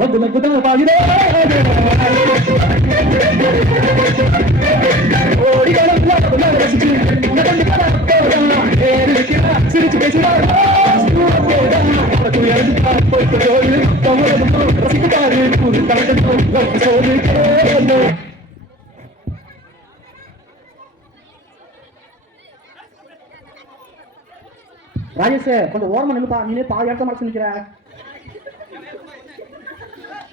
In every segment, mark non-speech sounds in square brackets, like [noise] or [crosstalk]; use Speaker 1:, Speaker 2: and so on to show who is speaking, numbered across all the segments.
Speaker 1: வந்து நக்குதா பாயுதே ஓடி காலம் ரசிச்சு ராஜேஷ் கொஞ்சம் ஓரமா நின்னுப்பா நீனே பாதி இடத்த மறைச்சு நிக்கிற.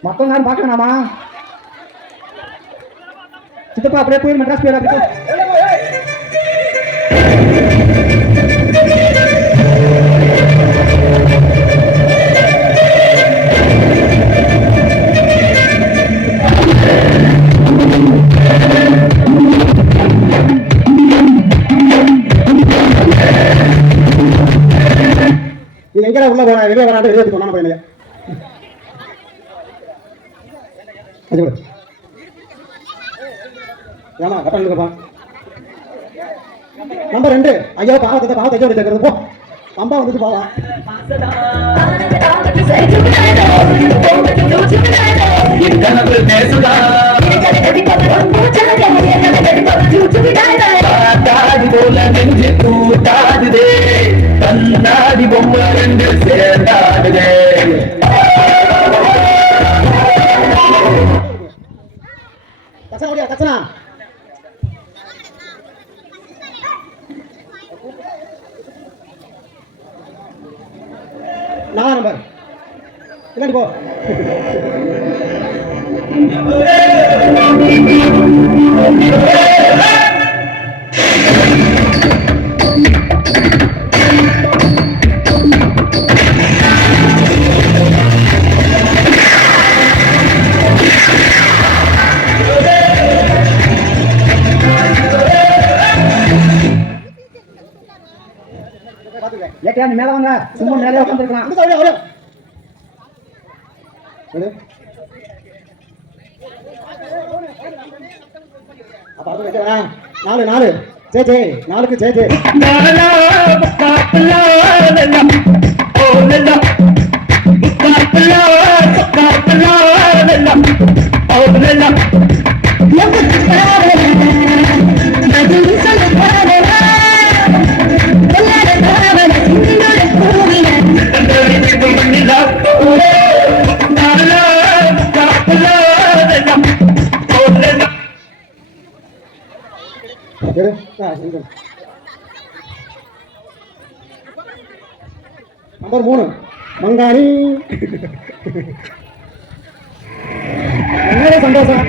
Speaker 1: மத்தவங்க யாரும் பாக்கணாமா சித்தப்பா அப்படியே போயிரு மெட்ராஸ் போயிடா எங்கடா உள்ள போற வெளியே வராண்டு வெளியே போனா பையனையா ஏமா கரெக்டா நில்லுப்பா நம்பர் ரெண்டு. ஐயோ பாவத்தை பாவத்தை எஜோடி கேட்கறது போ. அம்பா வந்துட்டு போவா.
Speaker 2: போல நெஞ்சு கூட்டாடுதே
Speaker 1: நான் நம்பர் பின்னாடி போ. [laughs] ஏட்டையா நீ மேல வாங்க சும்மா மேலே உட்காந்துருக்கலாம் நாலு நாலு ஜே ஜே நாலுக்கு ஜே ஜே நம்பர் மூணு. மங்காணி சந்தோஷம்.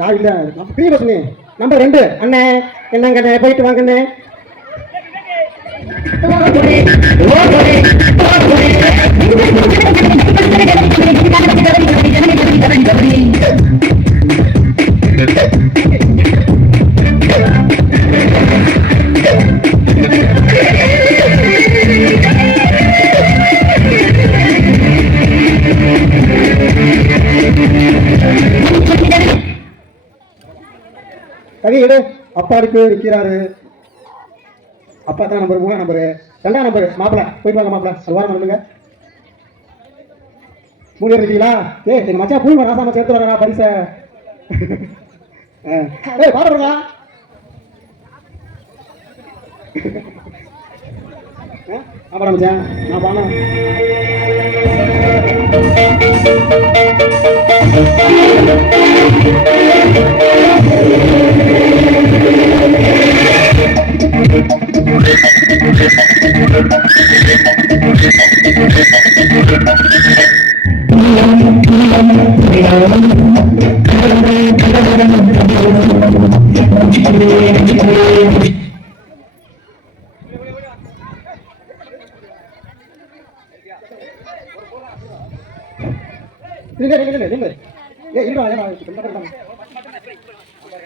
Speaker 1: நான் இல்ல நம்ம பிரிய பசங்க நம்பர் ரெண்டு. அண்ணே என்னங்கண்ணே போயிட்டு வாங்க அண்ணே கவி அப்பாருக்கு அப்பா இருக்கிறாரு. அப்பா தான் நம்பர் மூணா நம்பரு ரெண்டாம் நம்பர் மாப்பிள போயிட்டு வாங்க மாப்பிள. சல்வாரம் பண்ணுங்க மூணு பேர் இருக்கீங்களா? ஏ எங்க மச்சான் போய் ராசா மச்சான் எடுத்து வரா பரிச? ஏய் பாடுறா ஆமாடா மச்சான். நான் பாடம்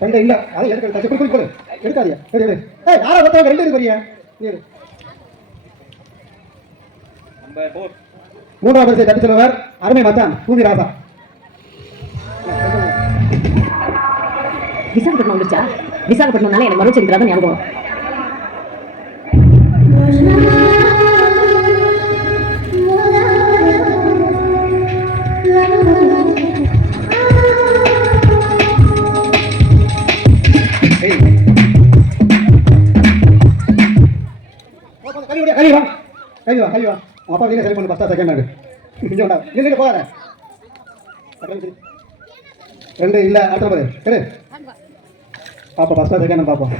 Speaker 1: ரெண்டு இல்ல அதை எடுக்க எடுத்து குடி குடி எடுக்காதியா சரி எடு ஏய் யாரா பத்தவங்க ரெண்டு இருக்கு மூன்றாவது அருமை மச்சான் பூவி ராசா.
Speaker 3: விசாகப்பட்டினம் வந்துருச்சா விசாகப்பட்டினம்னால எனக்கு மறுபடியும் தான் ஞாபகம் வரும்.
Speaker 1: ஏய் கழி அப்பா வீணை சரி பண்ணு ஃபஸ்ட்டா செகண்ட் ஆடு இங்கே இல்லை போகாத ரெண்டு இல்லை அடுத்த பாரு. சரி பாப்பா ஃபஸ்ட்டா செகண்ட் பார்ப்போம்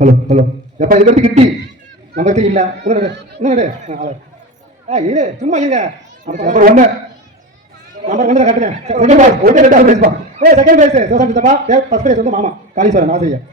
Speaker 1: ஹலோ ஹலோ. எப்பா இது கிட்டி. நம்பர் த்ரீ இல்லை. இன்னொரு ஆ இது சும்மா இருங்க. நம்பர் ஒன்று நம்பர் ஒன்று கட்டுங்க செகண்ட் பிரைஸ் ஒன்று ரெண்டாவது பிரைஸ் பா. ஏ செகண்ட் பிரைஸ் சிவசாமி சித்தப்பா ஃபர்ஸ்ட் பிரைஸ் வந்து மாமா. காளீஸ்வரன் ஆசிரியர்.